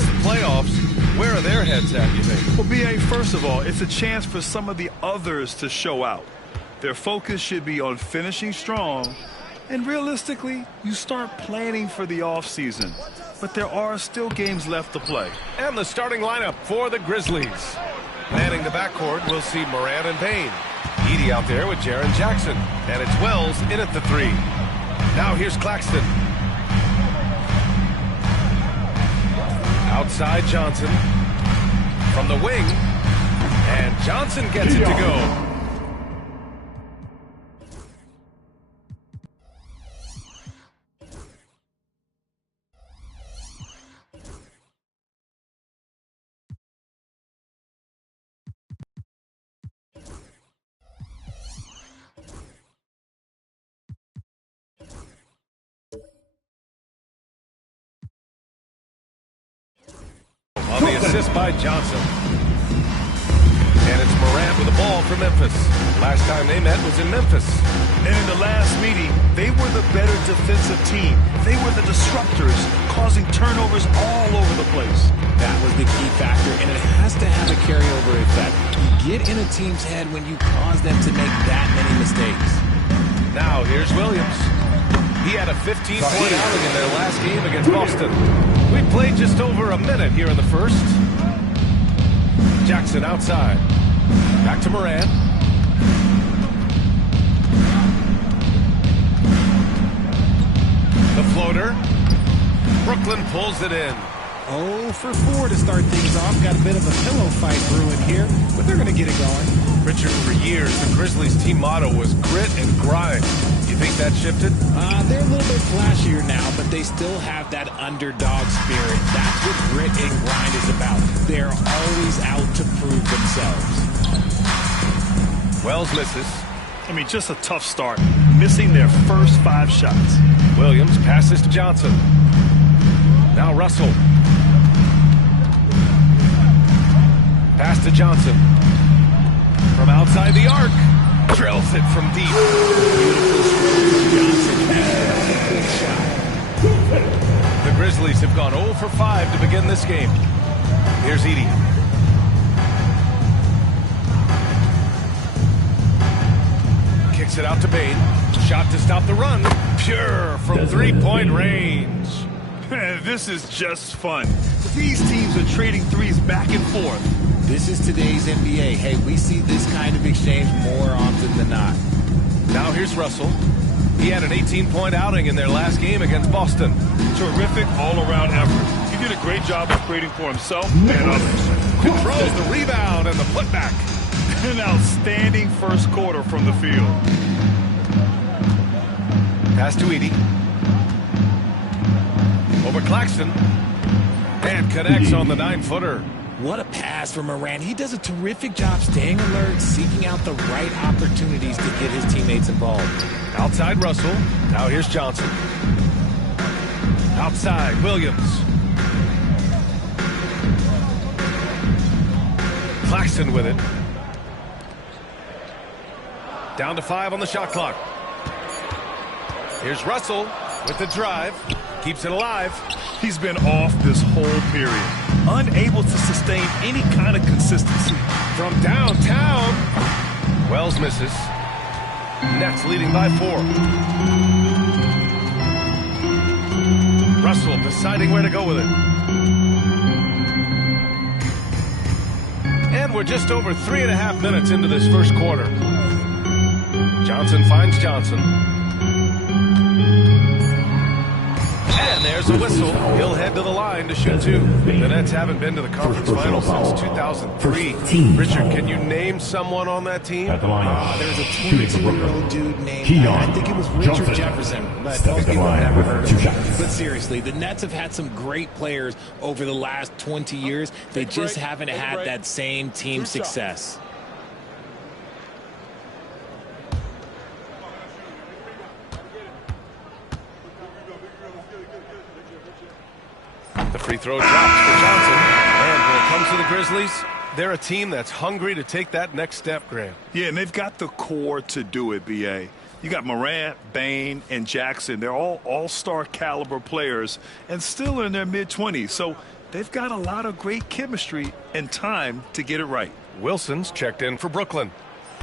miss the playoffs, where are their heads at, you think? Well, B.A., first of all, it's a chance for some of the others to show out. Their focus should be on finishing strong. And realistically, you start planning for the offseason. But there are still games left to play. And the starting lineup for the Grizzlies. Manning the backcourt, we'll see Moran and Payne. Edey out there with Jaren Jackson. And it's Wells in at the 3. Now here's Claxton. Outside Johnson. From the wing. And Johnson gets it to go. On the assist by Johnson. And it's Morant with the ball for Memphis. Last time they met was in Memphis. And in the last meeting, they were the better defensive team. They were the disruptors, causing turnovers all over the place. That was the key factor, and it has to have a carryover effect. You get in a team's head when you cause them to make that many mistakes. Now here's Williams. He had a 15-point outing in their last game against Boston. We played just over a minute here in the first. Jackson outside. Back to Moran. The floater. Brooklyn pulls it in. 0 for 4 to start things off. Got a bit of a pillow fight brewing here, but they're going to get it going. Richard, for years, the Grizzlies' team motto was grit and grind. You think that shifted? They're a little bit flashier now, but they still have that underdog spirit. That's what grit and grind is about. They're always out to prove themselves. Wells misses. I mean, just a tough start. Missing their first 5 shots. Williams passes to Johnson. Now Russell. Pass to Johnson. From outside the arc. Drills it from deep. The Grizzlies have gone 0 for 5 to begin this game. Here's Edey. Kicks it out to Payne. Shot to stop the run. Pure from 3-point range. This is just fun. These teams are trading threes back and forth. This is today's NBA. Hey, we see this kind of exchange more often than not. Now here's Russell. He had an 18-point outing in their last game against Boston. Terrific all-around effort. He did a great job of creating for himself and others. Controls the rebound and the putback. An outstanding first quarter from the field. Pass to Edey. Over Claxton. And connects on the 9-footer. What a pass from Moran. He does a terrific job staying alert, seeking out the right opportunities to get his teammates involved. Outside Russell. Now here's Johnson. Outside Williams. Claxton with it. Down to 5 on the shot clock. Here's Russell with the drive. Keeps it alive. He's been off this whole period. Unable to sustain any kind of consistency. From downtown. Wells misses. Nets leading by 4. Russell deciding where to go with it. And we're just over 3.5 minutes into this first quarter. Johnson finds Johnson. And there's a whistle. He'll head to the line to shoot 2. The Nets haven't been to the conference finals since 2003. Richard, can you name someone on that team? At the line, There's a 22-year-old dude named, I think it was Richard Jefferson, but most people have never heard of him. But seriously, the Nets have had some great players over the last 20 years. They just haven't had that same team success. The free throw drops for Johnson. And when it comes to the Grizzlies, they're a team that's hungry to take that next step, Grant. Yeah, and they've got the core to do it, B.A. You got Morant, Payne, and Jackson. They're all all-star caliber players and still in their mid-20s. So they've got a lot of great chemistry and time to get it right. Wilson's checked in for Brooklyn.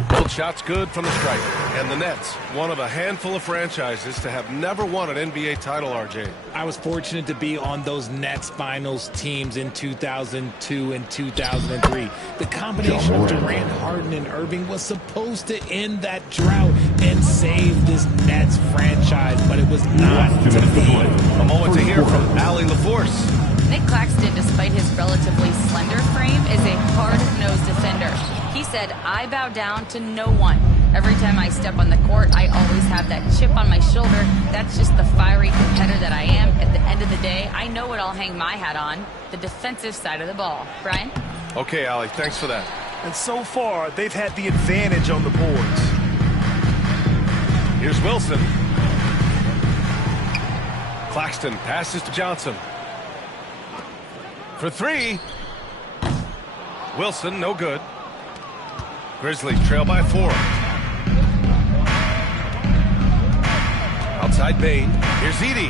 Both shots good from the stripe. And the Nets, one of a handful of franchises to have never won an NBA title, RJ. I was fortunate to be on those Nets finals teams in 2002 and 2003. The combination of Durant, Harden, and Irving was supposed to end that drought and save this Nets franchise, but it was not to be. A moment to hear from Allie LaForce. Nick Claxton, despite his relatively slender frame, is a hard-nosed defender. He said, "I bow down to no one. Every time I step on the court, I always have that chip on my shoulder. That's just the fiery competitor that I am. At the end of the day, I know what I'll hang my hat on, the defensive side of the ball." Brian? Okay, Allie, thanks for that. And so far, they've had the advantage on the boards. Here's Wilson. Claxton passes to Johnson. For three. Wilson, no good. Grizzlies trail by 4. Outside Bain. Here's Edey.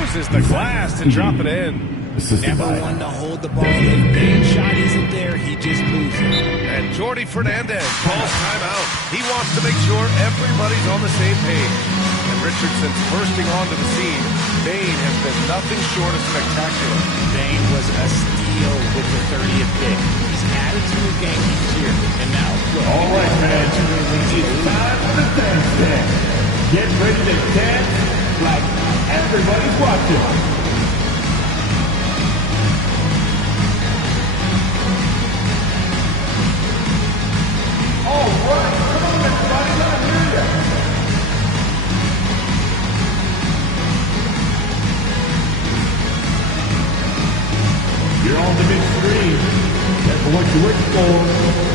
Uses the glass to drop it in. Never one to hold the ball. If Bain's shot isn't there, he just moves it. And Jordy Fernandez calls timeout. He wants to make sure everybody's on the same page. And Richardson's bursting onto the scene. Bain has been nothing short of spectacular. Bain was a steal with the 30th pick. He's added to his game each year. And now, look. All right, man. It's time for the dance dance. Get ready to dance like everybody's watching. All right, come on, everybody. Let me hear ya. You're on the big screen. Careful what you're waiting for.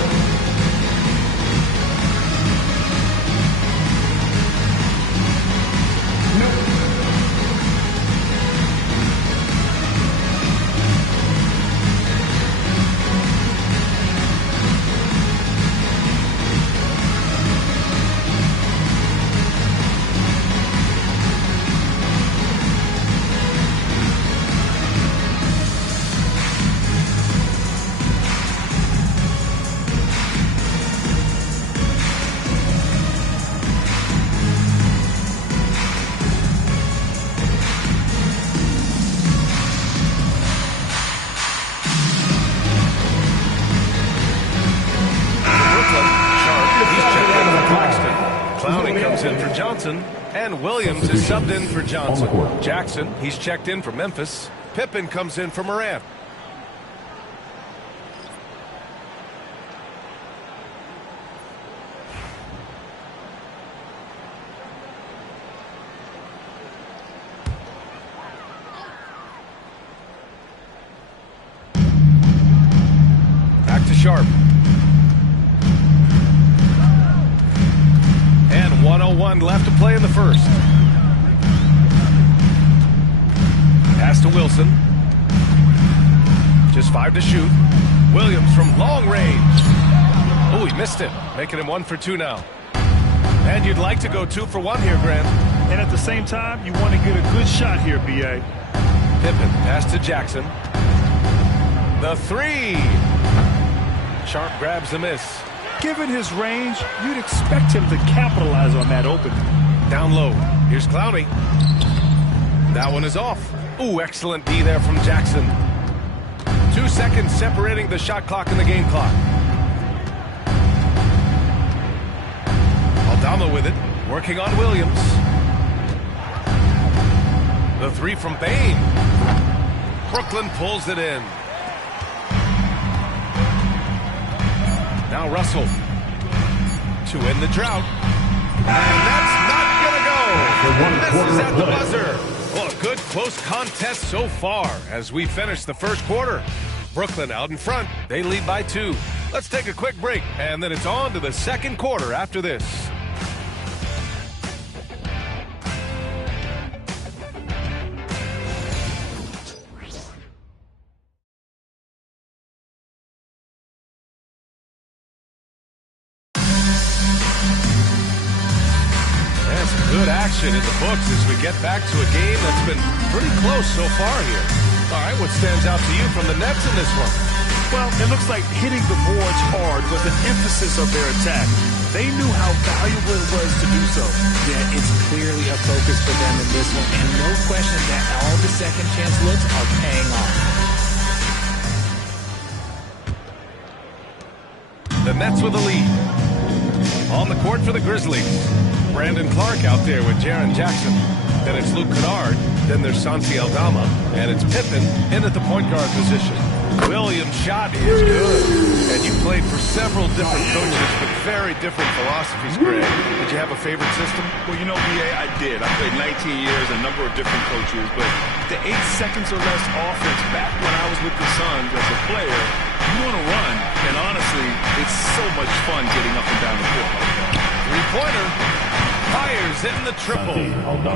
And Williams is subbed in for Johnson. Jackson, he's checked in for Memphis. Pippen comes in for Morant. Back to Sharp. 1:01 left to play in the first. Pass to Wilson. Just 5 to shoot. Williams from long range. Oh, he missed it, making him 1 for 2 now. And you'd like to go 2 for 1 here, Grant. And at the same time, you want to get a good shot here, B.A. Pippen, pass to Jackson. The 3. Sharp grabs the miss. Given his range, you'd expect him to capitalize on that opening. Down low. Here's Clowney. That one is off. Ooh, excellent D there from Jackson. 2 seconds separating the shot clock and the game clock. Aldama with it. Working on Williams. The 3 from Bain. Brooklyn pulls it in. Now Russell to end the drought. And that's not going to go. Misses at the buzzer. Oh, a good close contest so far as we finish the first quarter. Brooklyn out in front. They lead by 2. Let's take a quick break, and then it's on to the second quarter after this. Good action in the books as we get back to a game that's been pretty close so far here. All right, what stands out to you from the Nets in this one? Well, it looks like hitting the boards hard was an emphasis of their attack. They knew how valuable it was to do so. Yeah, it's clearly a focus for them in this one, and no question that all the second chance looks are paying off. The Nets with a lead. On the court for the Grizzlies. Brandon Clark out there with Jaren Jackson. Then it's Luke Kennard. Then there's Santi Aldama. And it's Pippen in at the point guard position. Williams' shot is good. And you played for several different coaches with very different philosophies, Greg. Did you have a favorite system? Well, you know, B.A., I did. I played 19 years, a number of different coaches. But the 8 seconds or less offense back when I was with the Suns as a player, you want to run. And honestly, it's so much fun getting up and down the court like that. Three-pointer. Fires in the triple.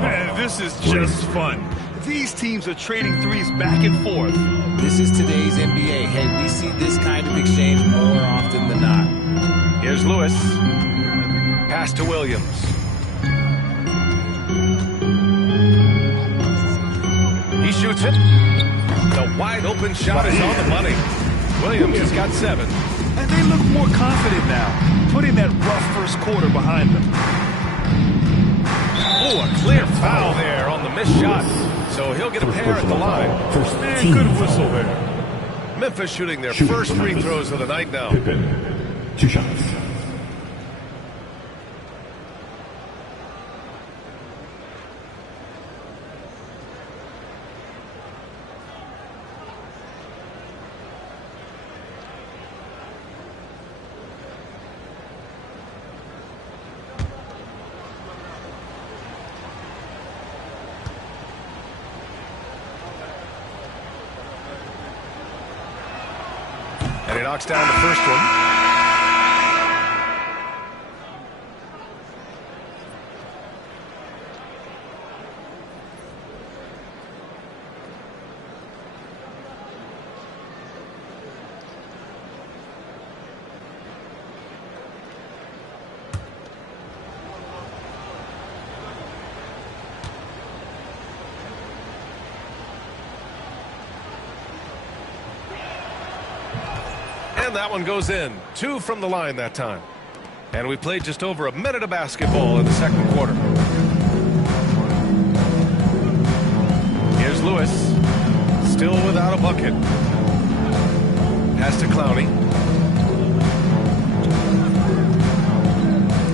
Man, this is just fun. These teams are trading threes back and forth. This is today's NBA. Hey, we see this kind of exchange more often than not. Here's Lewis. Pass to Williams. He shoots it. The wide open shot is on the money. Williams has got 7. And they look more confident now, putting that rough first quarter behind them. Oh, a clear foul there on the missed shot. So he'll get a pair at the line. Man, good whistle there. Memphis shooting their first free throws of the night now. 2 shots. And he knocks down the first one. And that one goes in. 2 from the line that time. And we played just over a minute of basketball in the second quarter. Here's Lewis. Still without a bucket. Pass to Clowney.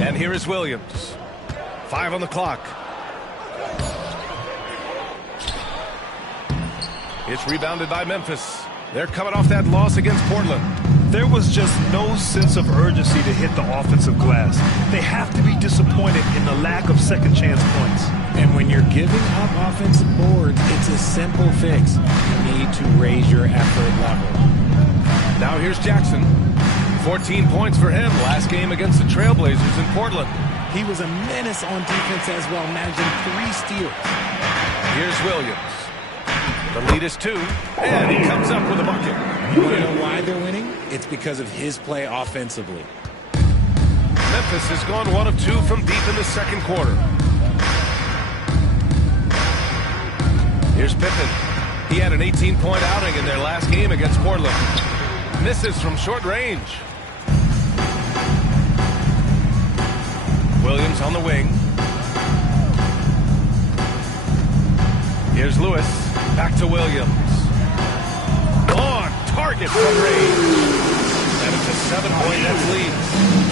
And here is Williams. 5 on the clock. It's rebounded by Memphis. They're coming off that loss against Portland. There was just no sense of urgency to hit the offensive glass. They have to be disappointed in the lack of second chance points. And when you're giving up offensive boards, it's a simple fix. You need to raise your effort level. Now here's Jackson. 14 points for him last game against the Trailblazers in Portland. He was a menace on defense as well, managing 3 steals. Here's Williams. The lead is 2, and he comes up with a bucket. You want to know why they're winning? It's because of his play offensively. Memphis has gone 1 of 2 from deep in the second quarter. Here's Pippen. He had an 18-point outing in their last game against Portland. Misses from short range. Williams on the wing. Here's Lewis. Back to Williams. On target from range. And it's a 7-point Nets lead.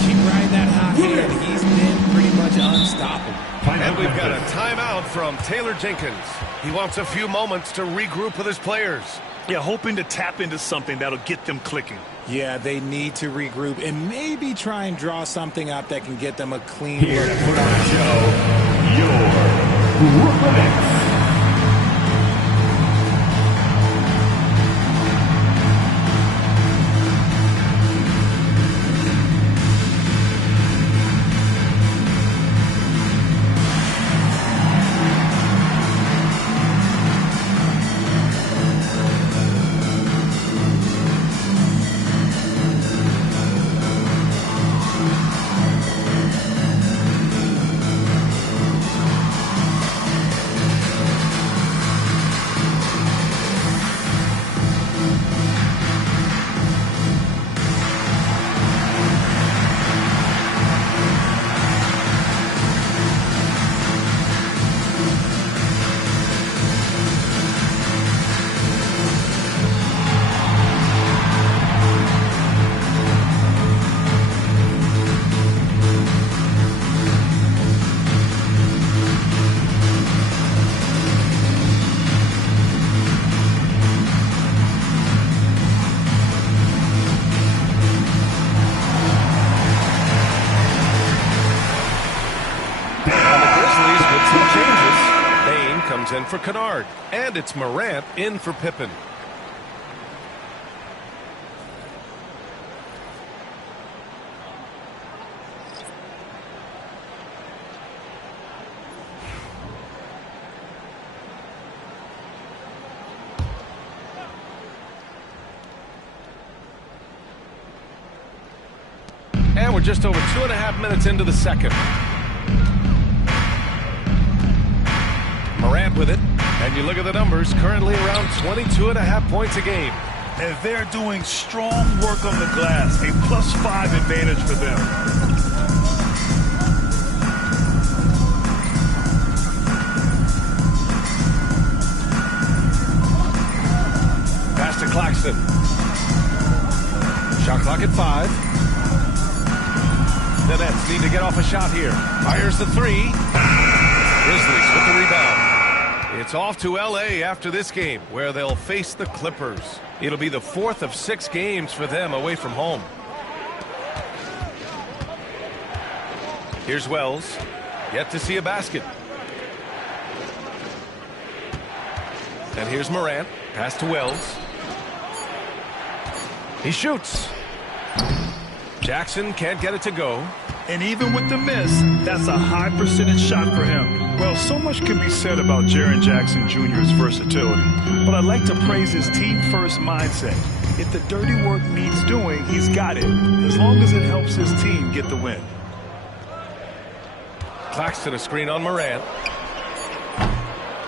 Keep riding that hot hand. He's been pretty much unstoppable. And we've got a timeout from Taylor Jenkins. He wants a few moments to regroup with his players. Yeah, hoping to tap into something that'll get them clicking. Yeah, they need to regroup and maybe try and draw something up that can get them a clean Here look. to put on a show, your Brooklyn Nets. James in for Kennard. And it's Morant in for Pippen. And we're just over 2.5 minutes into the second. Morant with it. And you look at the numbers, currently around 22.5 points a game. And they're doing strong work on the glass. A +5 advantage for them. Pass to Claxton. Shot clock at 5. The Nets need to get off a shot here. Fires the 3. Grizzlies with the rebound. It's off to L.A. after this game, where they'll face the Clippers. It'll be the 4th of 6 games for them away from home. Here's Wells. Yet to see a basket. And here's Morant. Pass to Wells. He shoots. Jackson can't get it to go. And even with the miss, that's a high percentage shot for him. Well, so much can be said about Jaren Jackson Jr.'s versatility, but I'd like to praise his team-first mindset. If the dirty work needs doing, he's got it, as long as it helps his team get the win. Claxton a screen on Morant.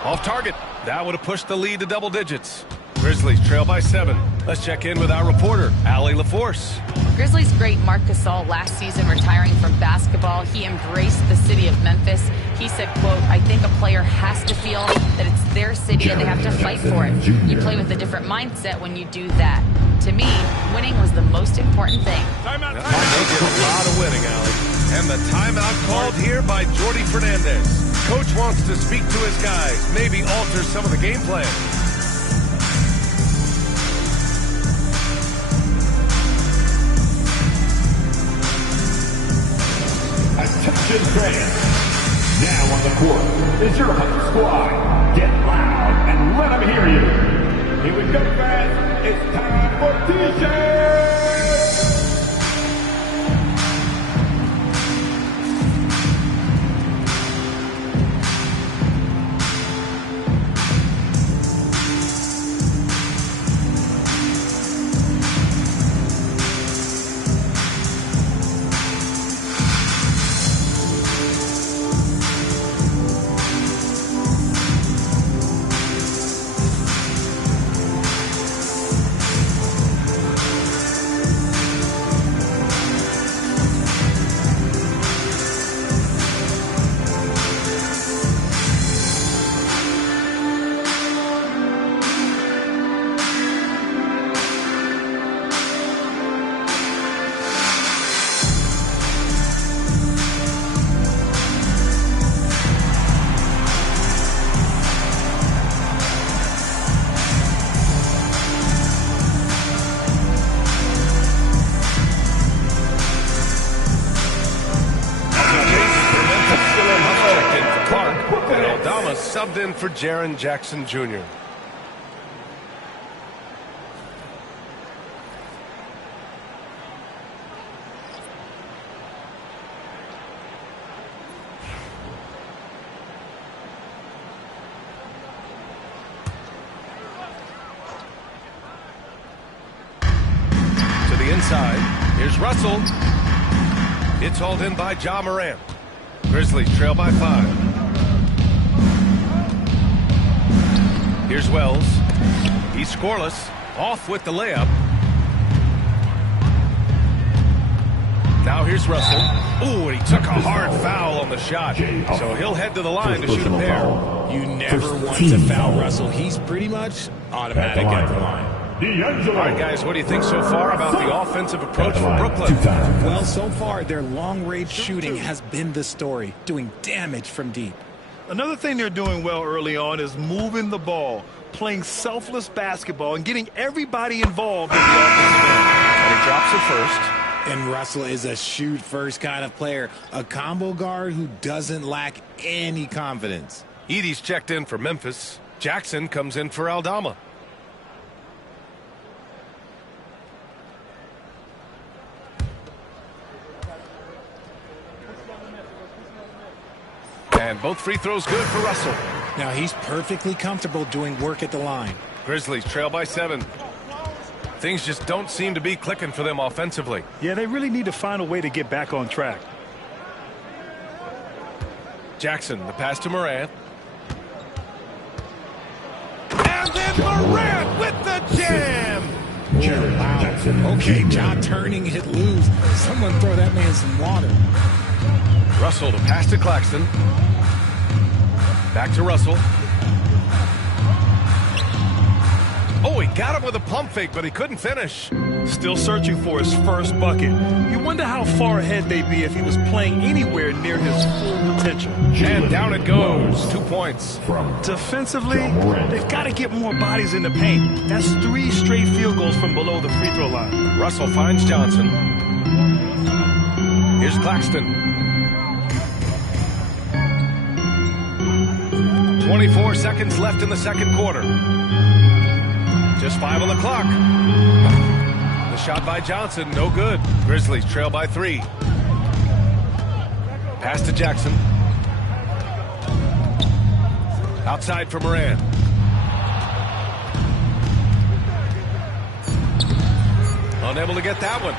Off target. That would have pushed the lead to double digits. Grizzlies trail by 7. Let's check in with our reporter, Allie LaForce. Grizzlies great Marc Gasol last season retiring from basketball. He embraced the city of Memphis. He said, quote, "I think a player has to feel that it's their city and they have to fight for it. You play with a different mindset when you do that. To me, winning was the most important thing." Timeout. They did a lot of winning, Allie. And the timeout called here by Jordi Fernandez. Coach wants to speak to his guys, maybe alter some of the game plan. Attention fans. Now on the court is your hot squad. Get loud and let them hear you. Here we go, fans. It's time for T-shirts. Subbed in for Jaren Jackson Jr. To the inside. Here's Russell. It's hauled in by Ja Morant. Grizzlies trail by 5. Here's Wells. He's scoreless. Off with the layup. Now here's Russell. Ooh, and he took a hard foul on the shot. So he'll head to the line to shoot a pair. You never want to foul Russell. He's pretty much automatic at the line. All right, guys, what do you think so far about the offensive approach for Brooklyn? Well, so far, their long-range shooting has been the story, doing damage from deep. Another thing they're doing well early on is moving the ball, playing selfless basketball, and getting everybody involved in the offensive end. And he drops it first. And Russell is a shoot-first kind of player, a combo guard who doesn't lack any confidence. Edie's checked in for Memphis. Jackson comes in for Aldama. And both free throws good for Russell. Now he's perfectly comfortable doing work at the line. Grizzlies trail by 7. Things just don't seem to be clicking for them offensively. Yeah, they really need to find a way to get back on track. Jackson, the pass to Morant. And then Morant with the jam! Wow. Okay, John turning it loose. Someone throw that man some water. Russell to pass to Claxton. Back to Russell. Oh, he got him with a pump fake, but he couldn't finish. Still searching for his first bucket. You wonder how far ahead they'd be if he was playing anywhere near his full potential. And down it goes. 2 points. Defensively, they've got to get more bodies in the paint. That's 3 straight field goals from below the free throw line. Russell finds Johnson. Here's Claxton. 24 seconds left in the second quarter. Just 5 on the clock. The shot by Johnson, no good. Grizzlies trail by 3. Pass to Jackson. Outside for Moran. Unable to get that one.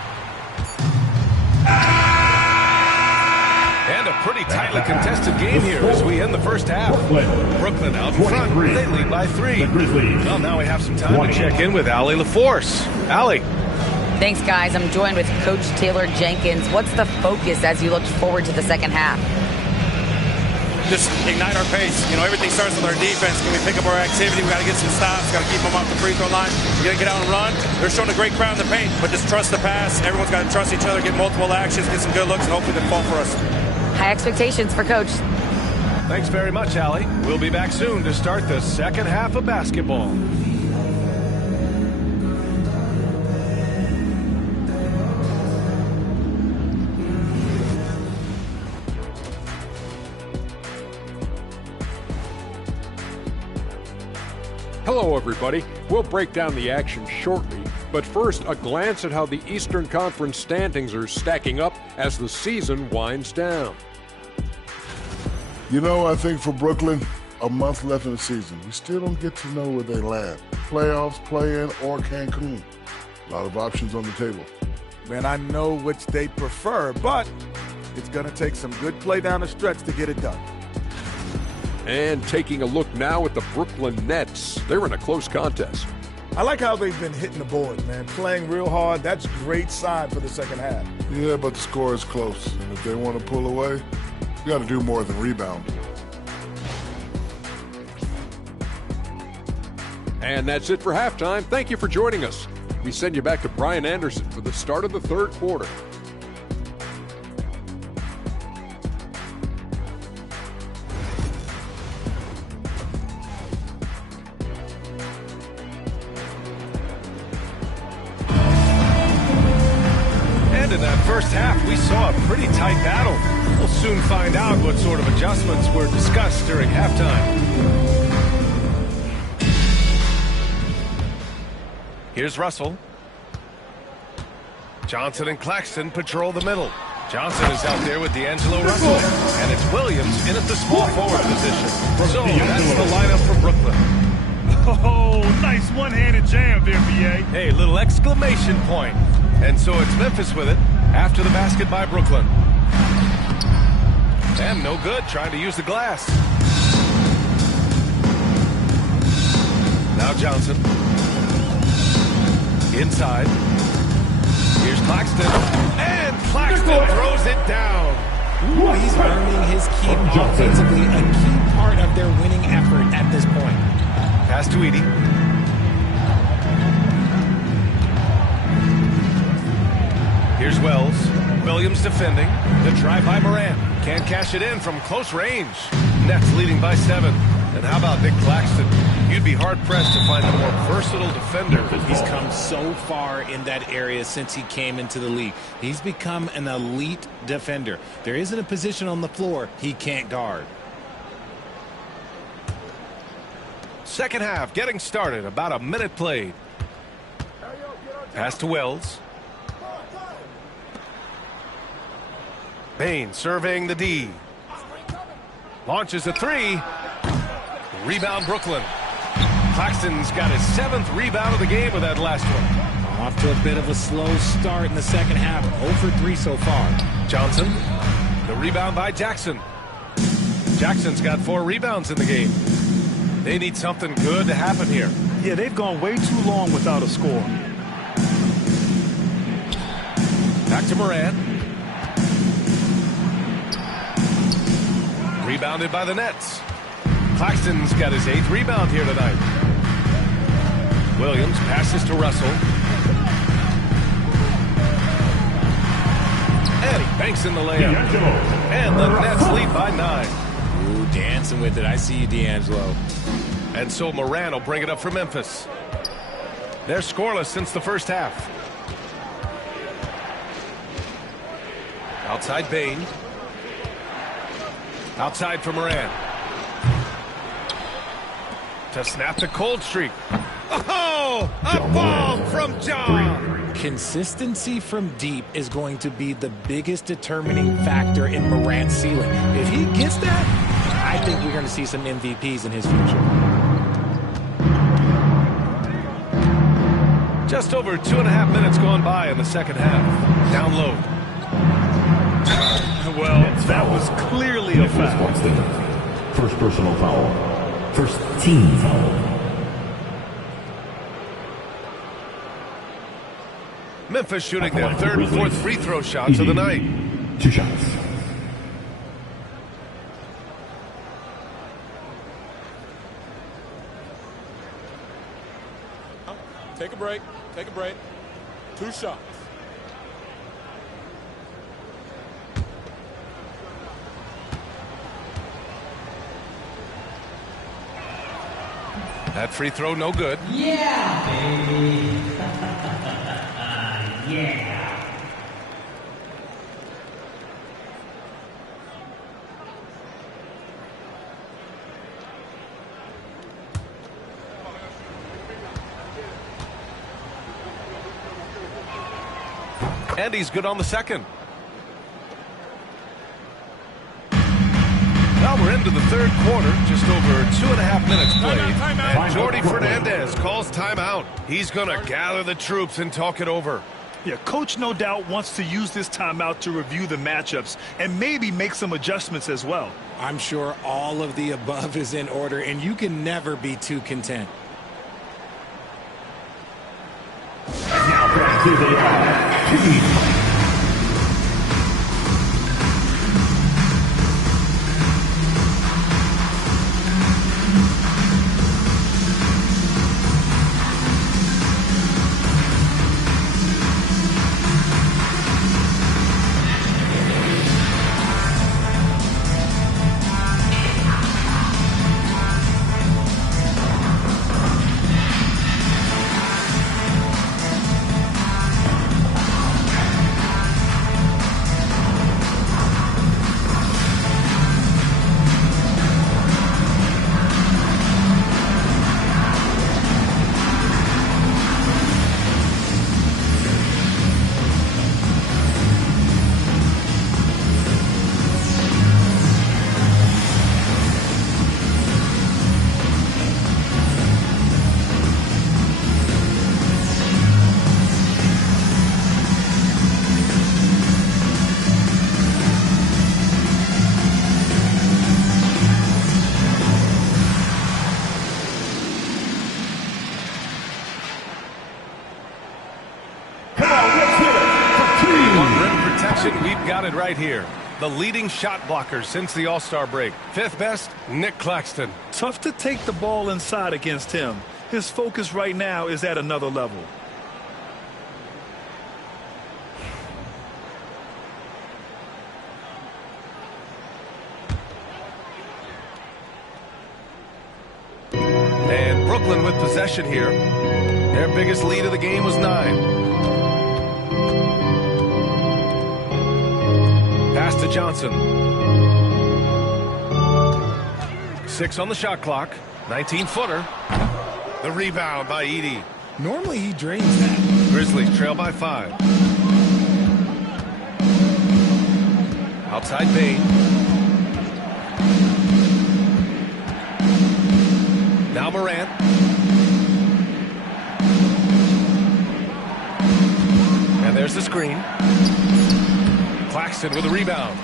And a pretty tightly contested game here as we end the first half. Brooklyn out in front. They lead by 3. Well, now we have some time to check in with Allie LaForce. Allie. Thanks, guys. I'm joined with Coach Taylor Jenkins. What's the focus as you look forward to the second half? Just ignite our pace. You know, everything starts with our defense. Can we pick up our activity? We got to get some stops. Got to keep them off the free throw line. We got to get out and run. They're showing a great crowd in the paint, but just trust the pass. Everyone's got to trust each other, get multiple actions, get some good looks, and hopefully they fall for us. High expectations for Coach. Thanks very much, Allie. We'll be back soon to start the second half of basketball. Hello, everybody. We'll break down the action shortly, but first, a glance at how the Eastern Conference standings are stacking up as the season winds down. You know, I think for Brooklyn, a month left in the season. We still don't get to know where they land. Playoffs, play-in, or Cancun. A lot of options on the table. Man, I know which they prefer, but it's going to take some good play down the stretch to get it done. And taking a look now at the Brooklyn Nets. They're in a close contest. I like how they've been hitting the board, man. Playing real hard. That's a great sign for the second half. Yeah, but the score is close. And if they want to pull away, you got to do more than rebound. And that's it for halftime. Thank you for joining us. We send you back to Brian Anderson for the start of the third quarter. In that first half, we saw a pretty tight battle. We'll soon find out what sort of adjustments were discussed during halftime. Here's Russell. Johnson and Claxton patrol the middle. Johnson is out there with D'Angelo Russell, and it's Williams in at the small forward position. So that's the lineup for Brooklyn. Oh, nice one-handed jam there, B.A. Hey, little exclamation point. And so it's Memphis with it after the basket by Brooklyn. And no good, trying to use the glass. Now Johnson. Inside. Here's Claxton. And Claxton throws it down. Ooh, he's earning his keep offensively, a key part of their winning effort at this point. Pass to Edie. Here's Wells. Williams defending. The drive by Moran. Can't cash it in from close range. Nets leading by 7. And how about Nick Claxton? You'd be hard-pressed to find a more versatile defender. He's come so far in that area since he came into the league. He's become an elite defender. There isn't a position on the floor he can't guard. Second half getting started. About a minute played. Pass to Wells. Bain surveying the D. Launches a three. Rebound Brooklyn. Claxton's got his 7th rebound of the game with that last one. Off to a bit of a slow start in the second half. 0 for 3 so far. Johnson. The rebound by Jackson. Jackson's got 4 rebounds in the game. They need something good to happen here. Yeah, they've gone way too long without a score. Back to Moran. Rebounded by the Nets. Claxton's got his 8th rebound here tonight. Williams passes to Russell. And he banks in the layup. And the Nets lead by 9. Ooh, dancing with it. I see you, D'Angelo. And so Moran will bring it up for Memphis. They're scoreless since the first half. Outside Bain. Outside for Moran. To snap the cold streak. Oh, a bomb from John. Consistency from deep is going to be the biggest determining factor in Morant's ceiling. If he gets that, I think we're going to see some MVPs in his future. Just over 2.5 minutes gone by in the second half. Down low. Well, that was clearly a foul. First personal foul. First team foul. Memphis shooting their 3rd and 4th free throw shots of the night. 2 shots. Take a break. Take a break. 2 shots. That free throw no good. Yeah, baby. Yeah. And he's good on the second. Well, we're into the 3rd quarter, just over 2.5 minutes played. And Jordy Fernandez calls timeout. He's going to gather the troops and talk it over. Yeah, coach no doubt wants to use this timeout to review the matchups and maybe make some adjustments as well. I'm sure all of the above is in order, and you can never be too content. Now back to the team. We've got it right here. The leading shot blocker since the All-Star break. 5th best, Nick Claxton. Tough to take the ball inside against him. His focus right now is at another level. And Brooklyn with possession here. Their biggest lead of the game was 9. Pass to Johnson. 6 on the shot clock. 19-footer. The rebound by Edey. Normally he drains that. Grizzlies trail by 5. Outside Bain. Now Morant. And there's the screen. Claxton with a rebound.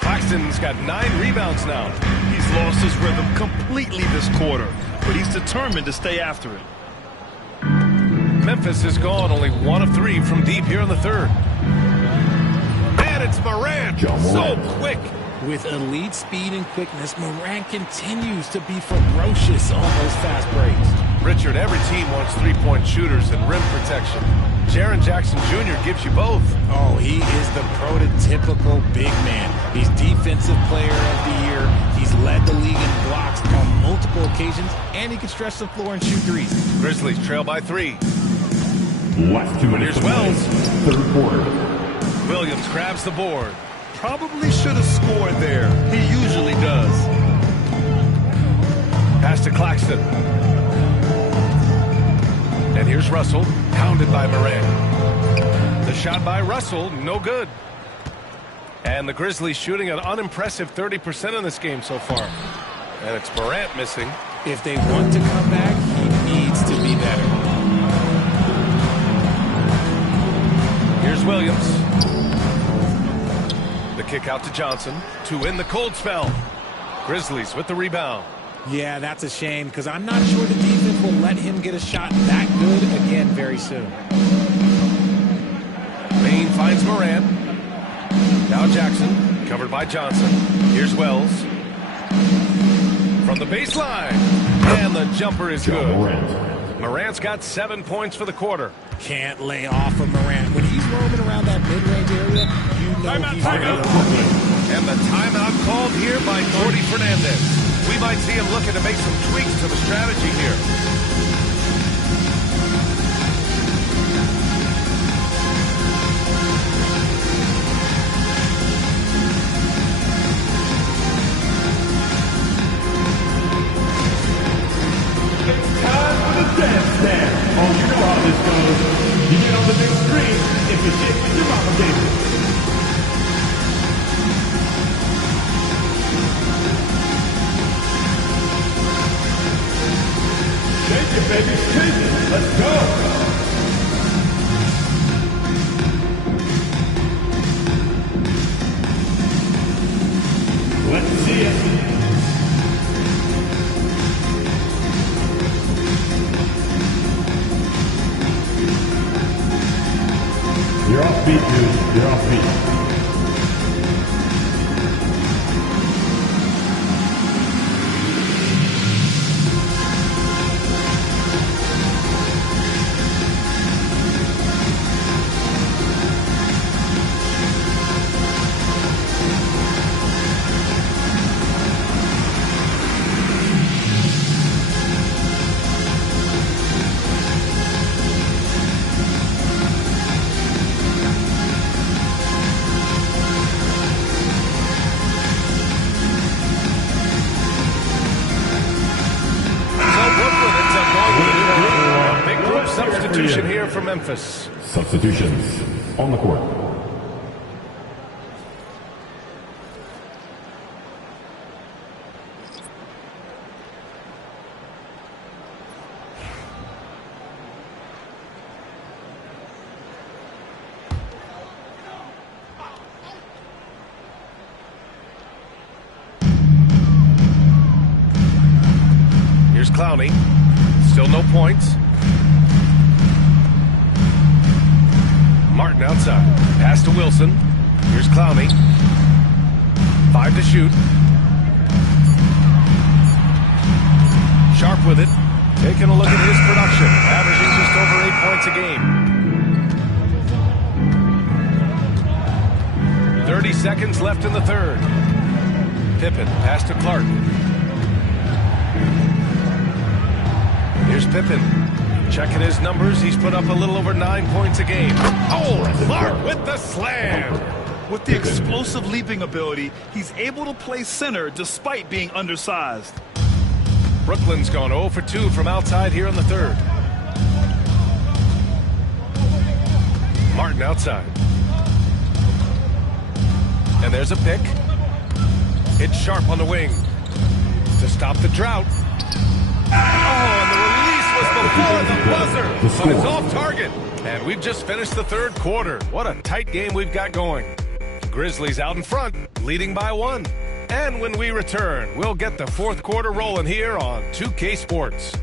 Claxton's got 9 rebounds now. He's lost his rhythm completely this quarter, but he's determined to stay after it. Memphis has gone only 1 of 3 from deep here in the third. And it's Morant. So quick. With elite speed and quickness, Morant continues to be ferocious on those fast breaks. Richard, every team wants three-point shooters and rim protection. Jaren Jackson Jr. gives you both. Oh, he is the prototypical big man. He's Defensive Player of the Year. He's led the league in blocks on multiple occasions, and he can stretch the floor and shoot threes. Grizzlies trail by 3. Last 2 minutes. Here's Wells. Third quarter. Williams grabs the board. Probably should have scored there. He usually does. Pass to Claxton. And here's Russell, pounded by Morant. The shot by Russell, no good. And the Grizzlies shooting an unimpressive 30% in this game so far. And it's Morant missing. If they want to come back, he needs to be better. Here's Williams. The kick out to Johnson to win the cold spell. Grizzlies with the rebound. Yeah, that's a shame because I'm not sure the defense will let him get a shot that good again very soon. Bain finds Morant. Now Jackson, covered by Johnson. Here's Wells. From the baseline. And the jumper is good. Morant's got 7 points for the quarter. Can't lay off of Morant. When he's roaming around that mid-range area, you know he's going to win. And the timeout called here by Jordi Fernandez. We might see him looking to make some tweaks to the strategy here. It's time for the dance stand. Oh, you know how this goes. You get on the big screen if you shit your mama gave you. Shake it, baby, shake it. Let's go. Let's see it. You're off beat, dude. You're off beat. Substitution here for Memphis. Substitutions on the court. Here's Clowney. Still no points. Martin outside. Pass to Wilson. Here's Clowney. 5 to shoot. Sharp with it. Taking a look at his production. Averaging just over 8 points a game. 30 seconds left in the third. Pippen. Pass to Clark. Here's Pippen. Checking his numbers, he's put up a little over 9 points a game. Oh, Clark with the slam. With the explosive leaping ability, he's able to play center despite being undersized. Brooklyn's gone 0 for 2 from outside here in the third. Martin outside. And there's a pick. It's Sharp on the wing to stop the drought. Oh, and the release was before the buzzer, but it's off target. And we've just finished the third quarter. What a tight game we've got going. Grizzlies out in front, leading by 1. And when we return, we'll get the fourth quarter rolling here on 2K Sports.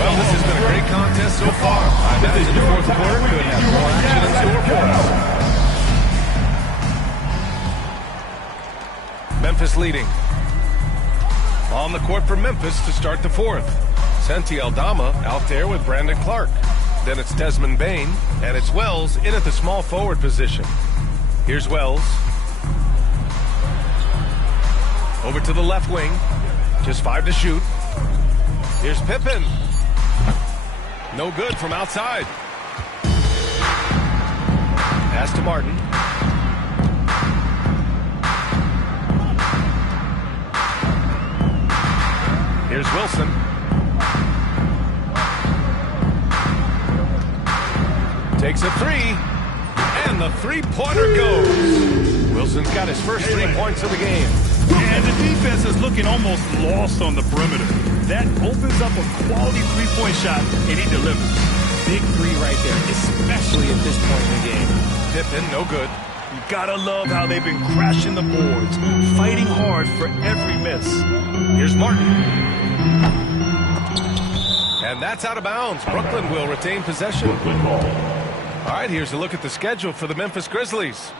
Well, this has been a great contest so far. I imagine the fourth quarter could have more action in store for us. Memphis leading. On the court for Memphis to start the fourth. Senti Aldama out there with Brandon Clark. Then it's Desmond Bain, and it's Wells in at the small forward position. Here's Wells. Over to the left wing. Just 5 to shoot. Here's Pippen. No good from outside. Pass to Martin. Here's Wilson. Takes a 3. And the three-pointer goes. Wilson's got his first 3 points of the game. And the defense is looking almost lost on the perimeter. That opens up a quality three-point shot, and he delivers. Big 3 right there, especially at this point in the game. Pippen, no good. You gotta love how they've been crashing the boards, fighting hard for every miss. Here's Martin. And that's out of bounds. Brooklyn will retain possession. All right, here's a look at the schedule for the Memphis Grizzlies.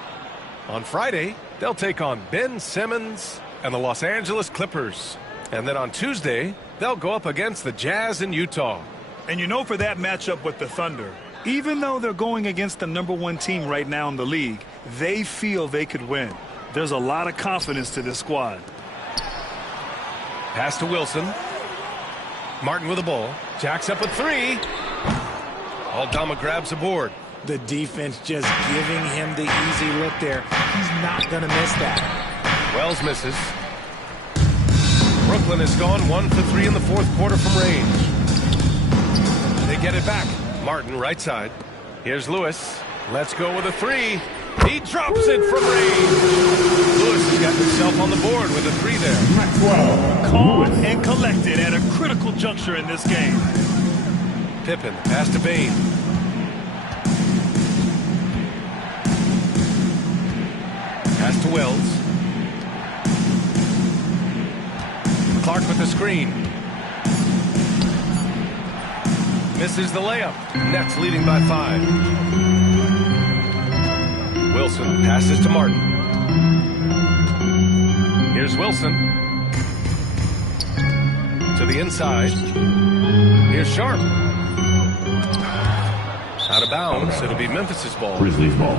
On Friday, they'll take on Ben Simmons and the Los Angeles Clippers. And then on Tuesday, they'll go up against the Jazz in Utah. And you know, for that matchup with the Thunder, even though they're going against the #1 team right now in the league, they feel they could win. There's a lot of confidence to this squad. Pass to Wilson. Martin with the ball. Jacks up with 3. Aldama grabs the board. The defense just giving him the easy look there. He's not going to miss that. Wells misses. Brooklyn has gone 1 for 3 in the fourth quarter from range. They get it back. Martin right side. Here's Lewis. Let's go with a 3. He drops it from range. Lewis has got himself on the board with a 3 there. Calm and collected at a critical juncture in this game. Pippen, pass to Bain. Pass to Wells. Clark with the screen. Misses the layup. Nets leading by 5. Wilson passes to Martin. Here's Wilson. To the inside. Here's Sharp. Out of bounds. It'll be Memphis's ball. Grizzlies ball.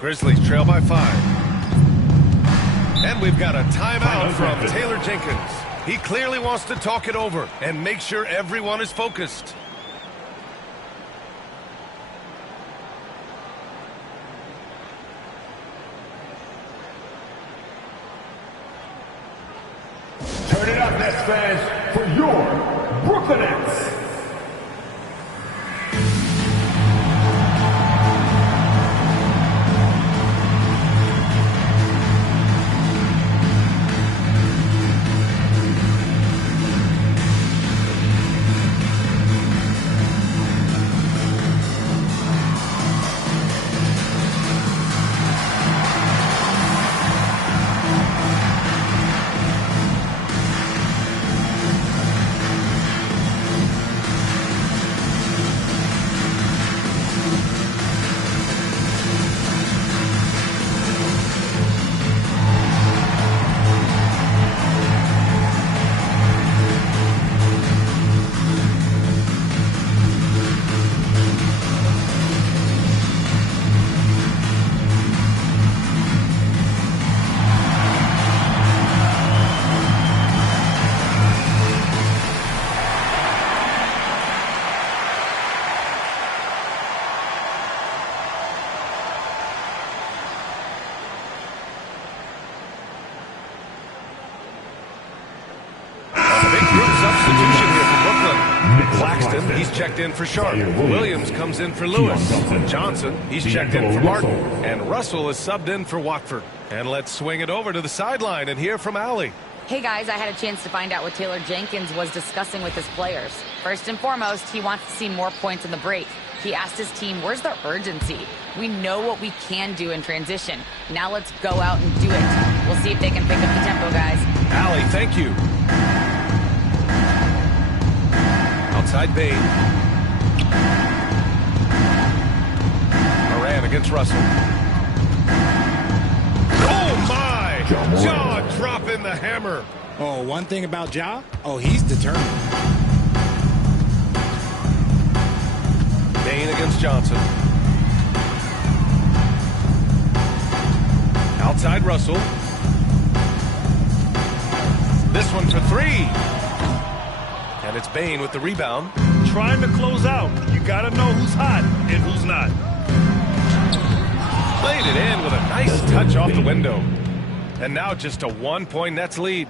Grizzlies trail by 5. And we've got a timeout from Taylor Jenkins. He clearly wants to talk it over and make sure everyone is focused. Turn it up, Nets fans, for your Brooklyn Nets. Claxton, he's checked in for Sharp. Williams comes in for Lewis. Johnson, he's checked in for Martin. And Russell is subbed in for Watford. And let's swing it over to the sideline and hear from Allie. Hey guys, I had a chance to find out what Taylor Jenkins was discussing with his players. First and foremost, he wants to see more points in the break. He asked his team, where's the urgency? We know what we can do in transition. Now let's go out and do it. We'll see if they can pick up the tempo, guys. Allie, thank you. Outside Bain. Moran against Russell. Oh, my! Jaw dropping the hammer. Oh, one thing about Ja? Oh, he's determined. Bain against Johnson. Outside Russell. This one for three. And it's Bain with the rebound. Trying to close out. You got to know who's hot and who's not. Played it in with a nice touch off the window. And now just a 1-point Nets lead.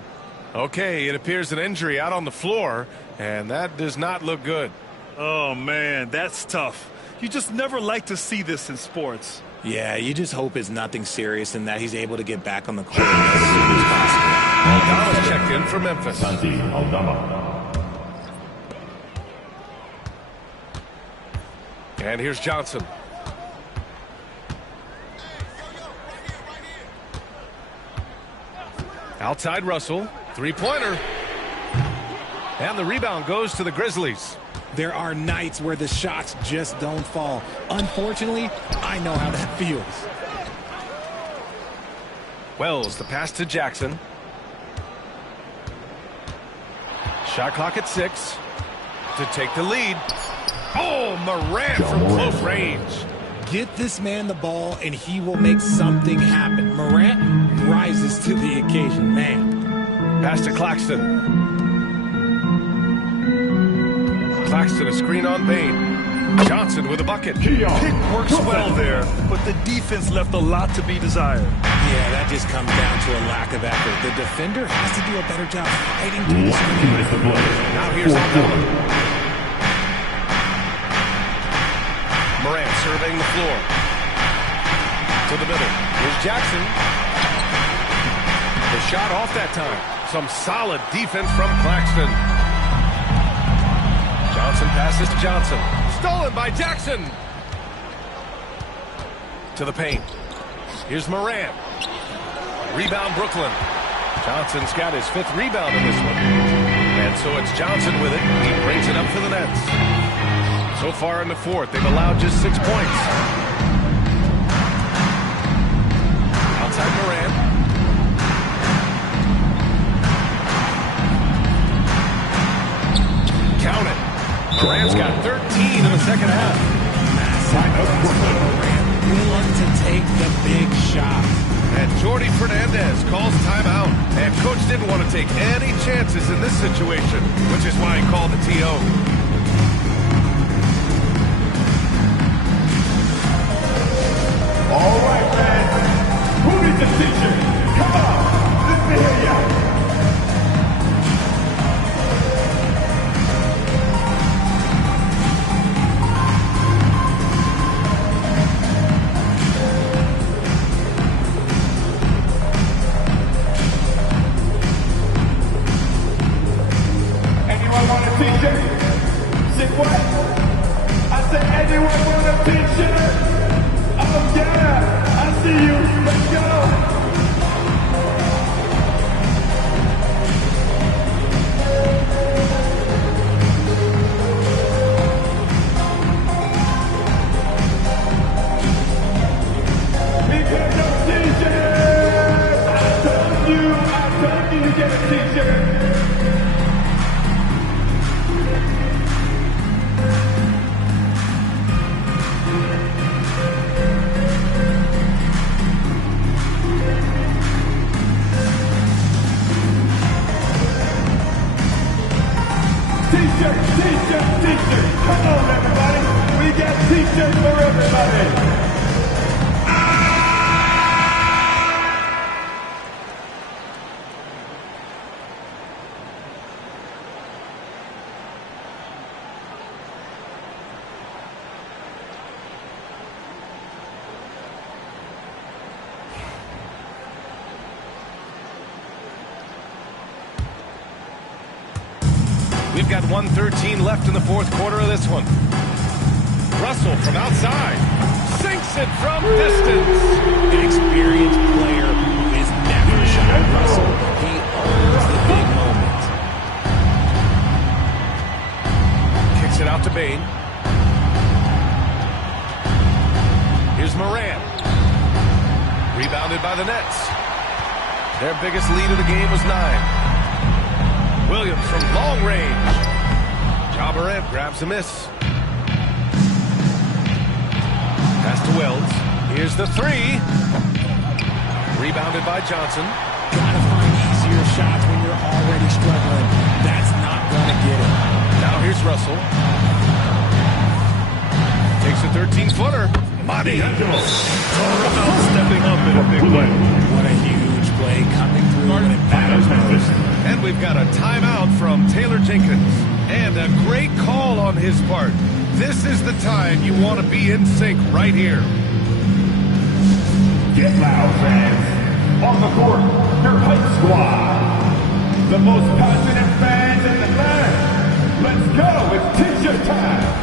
Okay, it appears an injury out on the floor, and that does not look good. Oh, man, that's tough. You just never like to see this in sports. Yeah, you just hope it's nothing serious and that he's able to get back on the court as soon as possible. Aldama's checked in for Memphis. Santi Aldama. And here's Johnson. Outside Russell. Three-pointer. And the rebound goes to the Grizzlies. There are nights where the shots just don't fall. Unfortunately, I know how that feels. Wells, the pass to Jackson. Shot clock at 6 to take the lead. Oh, Moran from close range. Get this man the ball and he will make something happen. Morant rises to the occasion, man. Pass to Claxton. Claxton, a screen on Bain. Johnson with a bucket. Pick works well there, but the defense left a lot to be desired. Yeah, that just comes down to a lack of effort. The defender has to do a better job fighting through the screen. Now here's Aldama. Morant surveying the floor. To the middle. Here's Jackson. The shot off that time. Some solid defense from Claxton. Johnson passes to Johnson. Stolen by Jackson. To the paint. Here's Moran. Rebound Brooklyn. Johnson's got his 5th rebound in this one. And so it's Johnson with it. He brings it up for the Nets. So far in the 4th, they've allowed just 6 points. Outside Moran. Count it. Moran's got 13 in the second half. Willing to take the big shot. And Jordi Fernandez calls timeout. And coach didn't want to take any chances in this situation, which is why he called the TO. All right, man. Who needs a teacher? Come on. Let me hear ya. Anyone want a teacher? Say what? I said, anyone want a teacher? Oh yeah, I see you. Let's go. Because no teacher. I told you to get a teacher. Teacher, come on everybody, we got teachers for everybody. We've got 1:13 left in the fourth quarter of this one. Russell from outside. Sinks it from distance. An experienced player who is never shy. Russell, he owns the big moment. Kicks it out to Bain. Here's Moran. Rebounded by the Nets. Their biggest lead of the game was 9. Williams from long range. Ja Morant grabs a miss. Pass to Wells. Here's the 3. Rebounded by Johnson. Gotta find easier shots when you're already struggling. That's not gonna get it. Now here's Russell. Takes a 13-footer. Monty. Stepping up in a big way. What a huge play coming through when it matters most. And we've got a timeout from Taylor Jenkins. And a great call on his part. This is the time you want to be in sync right here. Get loud, fans. On the court, your Hype Squad. The most passionate fans in the land. Let's go. It's t-shirt time.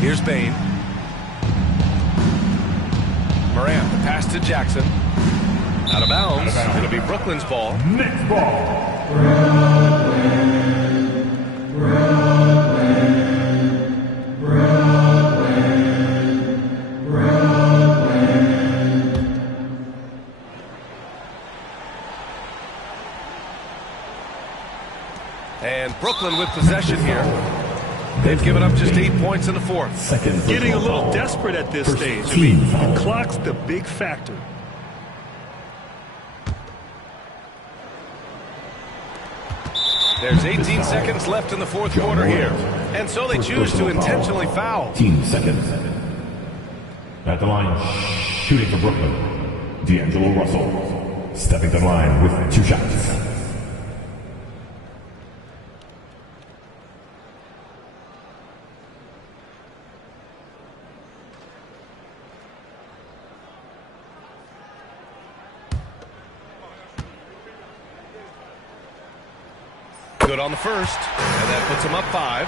Here's Bain. Morant, the pass to Jackson. Out of bounds. It'll be Brooklyn's ball. Next ball. And Brooklyn with possession here. They've given up just 8 points in the fourth. Getting a little desperate at this stage. I mean, the clock's the big factor. There's 18 seconds left in the fourth quarter here. And so they choose to intentionally foul. 15 seconds. At the line, shooting for Brooklyn, D'Angelo Russell. Stepping to the line with 2 shots. Good on the first, and that puts him up 5.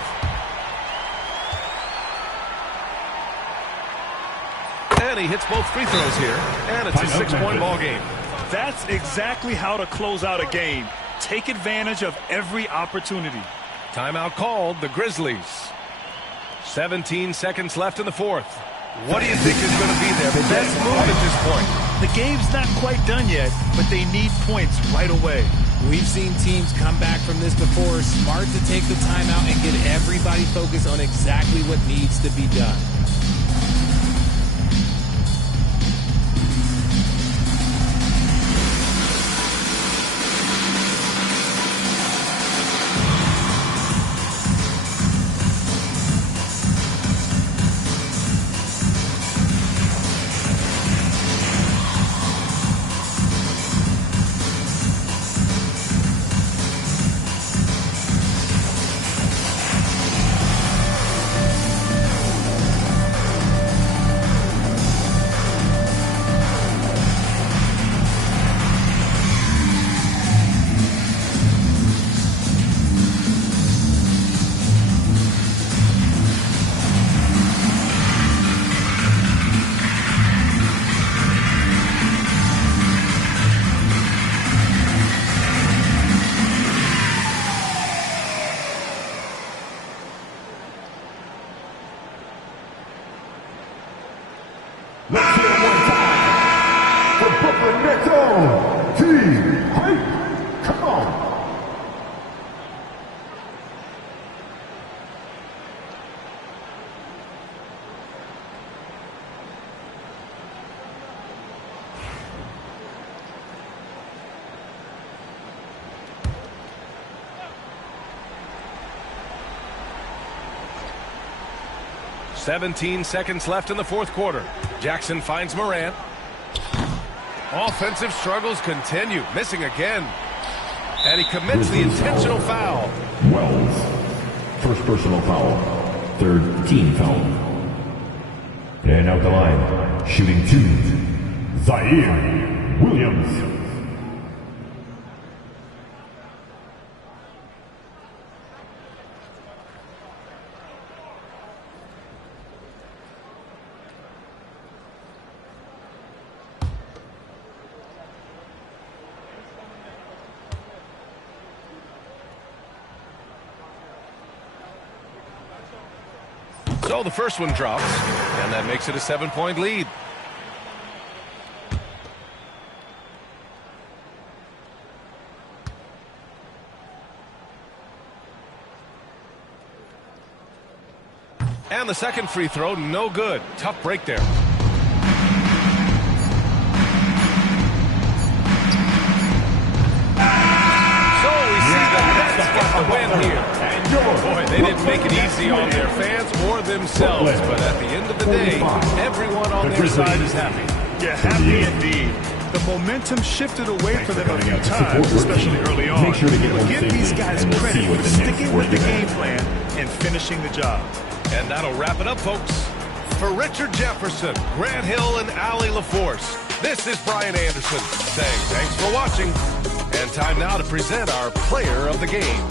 And he hits both free throws here, and it's a 6-point ball game. That's exactly how to close out a game. Take advantage of every opportunity. Timeout called, the Grizzlies. 17 seconds left in the fourth. What do you think is going to be their best move at this point? The game's not quite done yet, but they need points right away. We've seen teams come back from this before. Smart to take the timeout and get everybody focused on exactly what needs to be done. 17 seconds left in the fourth quarter. Jackson finds Morant. Offensive struggles continue. Missing again. And he commits the intentional foul. Wells. First personal foul. Third team foul. And out the line, shooting 2, Zaire Williams. So the first one drops, and that makes it a 7-point lead. And the second free throw, no good. Tough break there. So we see the Nets get the win here. Boy, they didn't make it easy on their fans or themselves, but at the end of the day, everyone on their side is happy. Yeah, happy indeed. The momentum shifted away from them a few times, especially early on. But give these guys credit for sticking with the game plan and finishing the job. And that'll wrap it up, folks. For Richard Jefferson, Grant Hill, and Allie LaForce, this is Brian Anderson saying thanks for watching. And time now to present our player of the game.